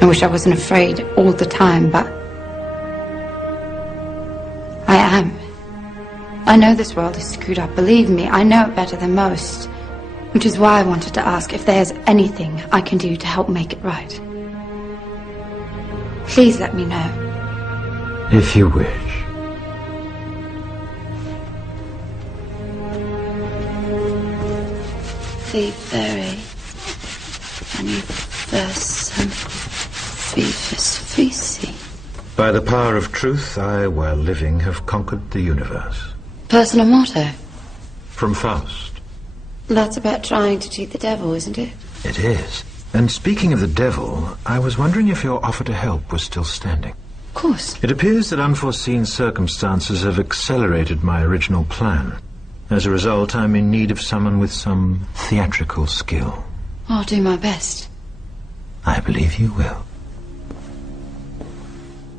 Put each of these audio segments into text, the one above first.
I wish I wasn't afraid all the time, but I am. I know this world is screwed up, believe me, I know it better than most. Which is why I wanted to ask if there's anything I can do to help make it right. Please let me know. If you wish. Be very manifestum vivus fisi. By the power of truth, I, while living, have conquered the universe. Personal motto? From Faust. That's about trying to cheat the devil, isn't it? It is. And speaking of the devil, I was wondering if your offer to help was still standing. Of course. It appears that unforeseen circumstances have accelerated my original plan. As a result, I'm in need of someone with some theatrical skill. I'll do my best. I believe you will.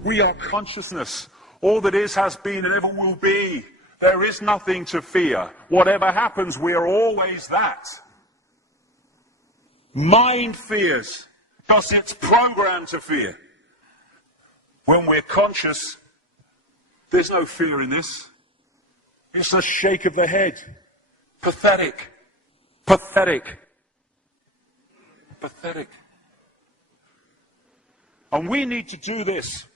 We are consciousness. All that is, has been, and ever will be. There is nothing to fear. Whatever happens, we are always that. Mind fears, because it's programmed to fear. When we're conscious, there's no fear in this. It's a shake of the head. Pathetic. Pathetic. Pathetic. And we need to do this.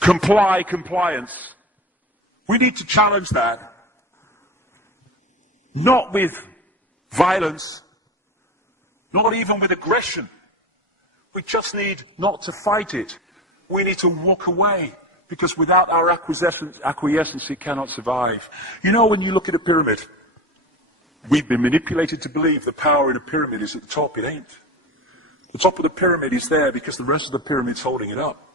Compliance. We need to challenge that. Not with violence, not even with aggression. We just need not to fight it. We need to walk away, because without our acquiescence it cannot survive. You know, when you look at a pyramid, we've been manipulated to believe the power in a pyramid is at the top. It ain't. The top of the pyramid is there because the rest of the pyramid's holding it up.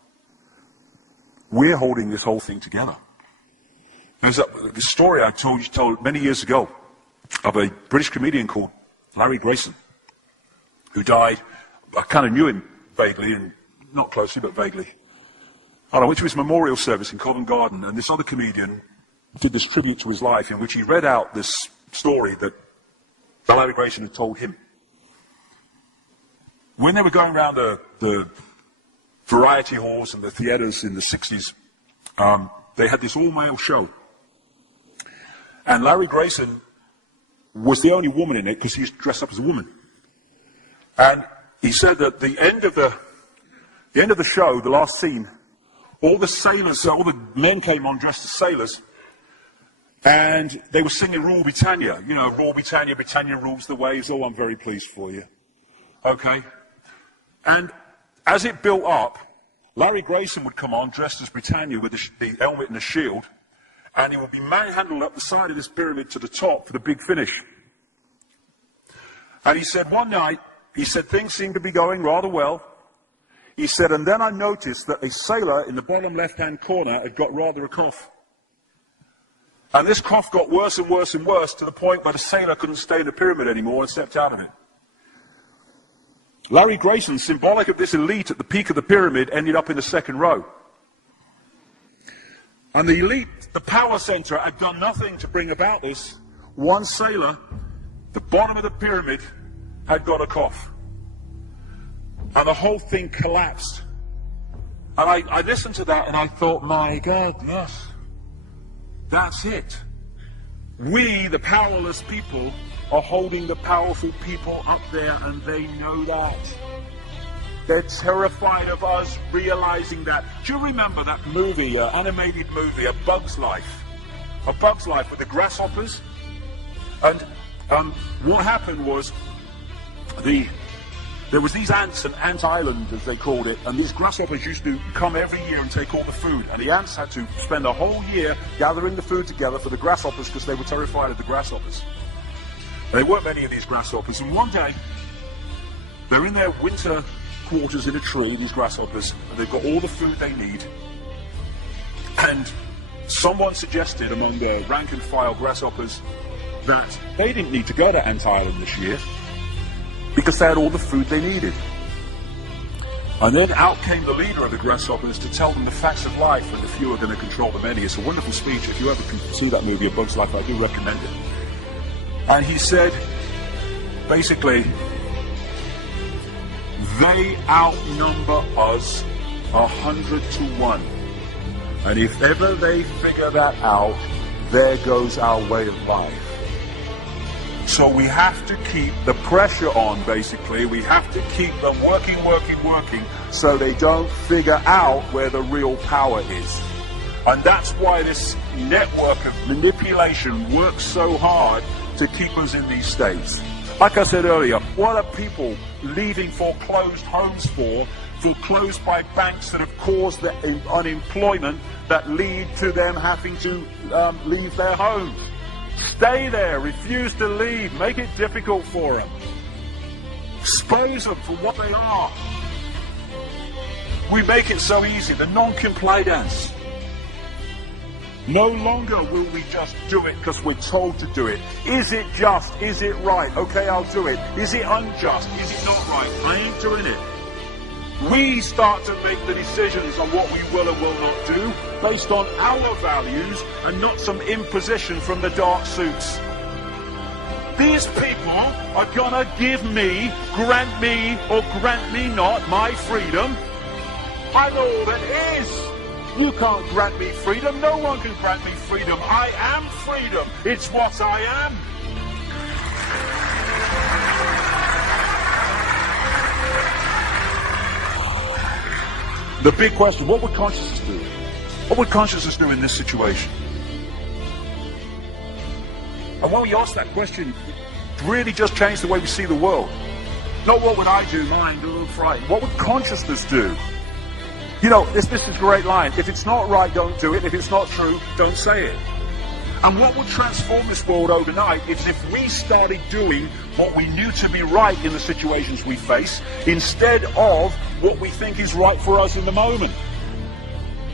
We're holding this whole thing together. There's a story I told many years ago of a British comedian called Larry Grayson, who died. I kind of knew him vaguely, and not closely, but vaguely. I went to his memorial service in Covent Garden, and this other comedian did this tribute to his life, in which he read out this story that Larry Grayson had told him. When they were going around the variety halls and the theatres in the 60s, they had this all-male show. And Larry Grayson was the only woman in it because he was dressed up as a woman. And he said that the end of the show, the last scene, all the sailors, all the men came on dressed as sailors, and they were singing Rule Britannia. You know, Rule Britannia, Britannia rules the waves. Oh, I'm very pleased for you. Okay? And as it built up, Larry Grayson would come on dressed as Britannia with the helmet and the shield, and he would be manhandled up the side of this pyramid to the top for the big finish. And he said one night, he said things seemed to be going rather well. He said, and then I noticed that a sailor in the bottom left-hand corner had got rather a cough. And this cough got worse and worse and worse to the point where the sailor couldn't stay in the pyramid anymore and stepped out of it. Larry Grayson, symbolic of this elite at the peak of the pyramid, ended up in the second row. And the elite, the power center, had done nothing to bring about this. One sailor, the bottom of the pyramid, had got a cough. And the whole thing collapsed. And I listened to that and I thought, my God, yes, that's it. We, the powerless people, are holding the powerful people up there, and they know that. They're terrified of us realizing that. Do you remember that movie, animated movie, A Bug's Life? A Bug's Life with the grasshoppers? And what happened was, there was these ants, and Ant Island as they called it, and these grasshoppers used to come every year and take all the food, and the ants had to spend a whole year gathering the food together for the grasshoppers because they were terrified of the grasshoppers. There weren't many of these grasshoppers, and one day they're in their winter quarters in a tree, these grasshoppers, and they've got all the food they need, and someone suggested among the rank and file grasshoppers that they didn't need to go to Ant Island this year because they had all the food they needed. And then out came the leader of the grasshoppers to tell them the facts of life, and the few are going to control the many. It's a wonderful speech. If you ever can see that movie, A Bug's Life, I do recommend it. And he said, basically, They outnumber us 100 to 1. And if ever they figure that out, there goes our way of life. So we have to keep the pressure on, basically. We have to keep them working, so they don't figure out where the real power is. And that's why this network of manipulation works so hard to keep us in these states. Like I said earlier, what are people leaving foreclosed homes for? Foreclosed by banks that have caused the unemployment that lead to them having to leave their homes. Stay there, refuse to leave, make it difficult for them. Expose them for what they are. We make it so easy, the non-compliance. No longer will we just do it because we're told to do it. Is it just? Is it right? Okay, I'll do it. Is it unjust? Is it not right? I ain't doing it. We start to make the decisions on what we will and will not do based on our values and not some imposition from the dark suits. These people are gonna give me, grant me, or grant me not my freedom. I'm all that is. You can't grant me freedom. No one can grant me freedom. I am freedom. It's what I am. The big question, what would consciousness do? What would consciousness do in this situation? And when we ask that question, it really just changed the way we see the world. Not what would I do, mind, or frightened. What would consciousness do? You know, this is a great line. If it's not right, don't do it. If it's not true, don't say it. And what would transform this world overnight is if we started doing what we knew to be right in the situations we face, instead of what we think is right for us in the moment.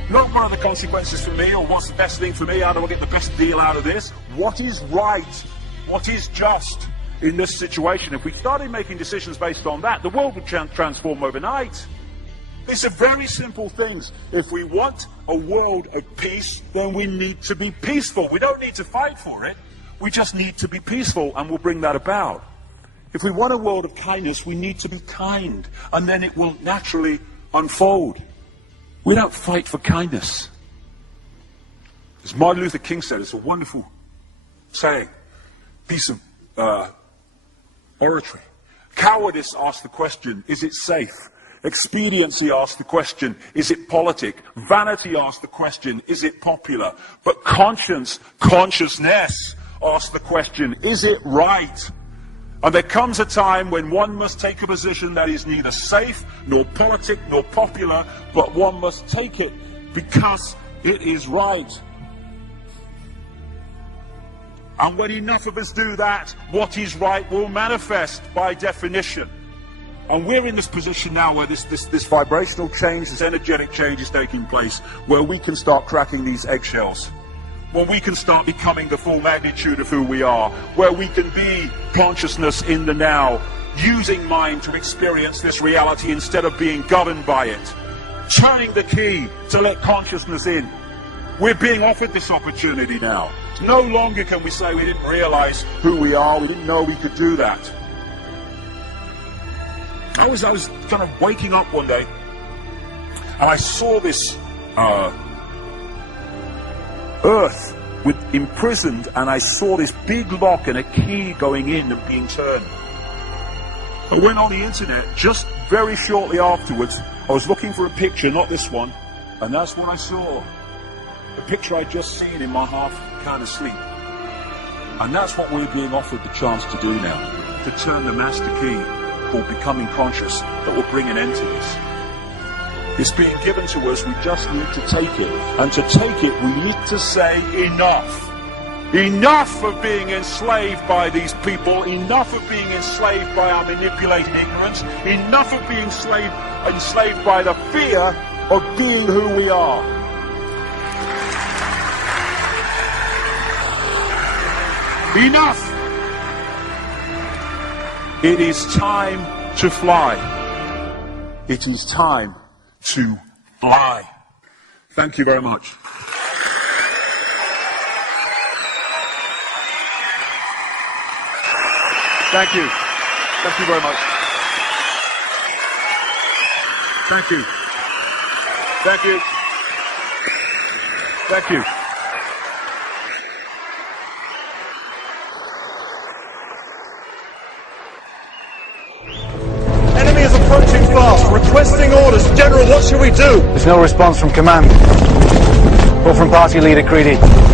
Not what are the consequences for me, or what's the best thing for me, how do I get the best deal out of this? What is right? What is just in this situation? If we started making decisions based on that, the world would transform overnight. These are very simple things. If we want a world of peace, then we need to be peaceful. We don't need to fight for it. We just need to be peaceful, and we'll bring that about. If we want a world of kindness, we need to be kind, and then it will naturally unfold. We don't fight for kindness. As Martin Luther King said, it's a wonderful saying, piece of oratory. Cowardice asks the question, is it safe? Expediency asks the question, is it politic? Vanity asks the question, is it popular? But consciousness asks the question, is it right? And there comes a time when one must take a position that is neither safe, nor politic, nor popular, but one must take it because it is right. And when enough of us do that, what is right will manifest by definition. And we're in this position now where this vibrational change, this energetic change is taking place, where we can start cracking these eggshells, where we can start becoming the full magnitude of who we are, where we can be consciousness in the now, using mind to experience this reality instead of being governed by it, turning the key to let consciousness in. We're being offered this opportunity now. No longer can we say we didn't realize who we are, we didn't know we could do that. I was kind of waking up one day, and I saw this earth imprisoned, and I saw this big lock and a key going in and being turned. I went on the internet just very shortly afterwards. I was looking for a picture, not this one, and that's what I saw. The picture I'd just seen in my half kind of sleep. And that's what we're being offered the chance to do now, to turn the master key called becoming conscious that will bring an end to this. It's being given to us, we just need to take it. And to take it, we need to say enough. Enough of being enslaved by these people, enough of being enslaved by our manipulated ignorance, enough of being enslaved by the fear of being who we are. Enough! It is time to fly. It is time to fly. Thank you very much. Thank you. Thank you very much. Thank you. Thank you. Thank you. Enemy is approaching fast, requesting orders. General, what should we do? There's no response from command or from party leader Creedy.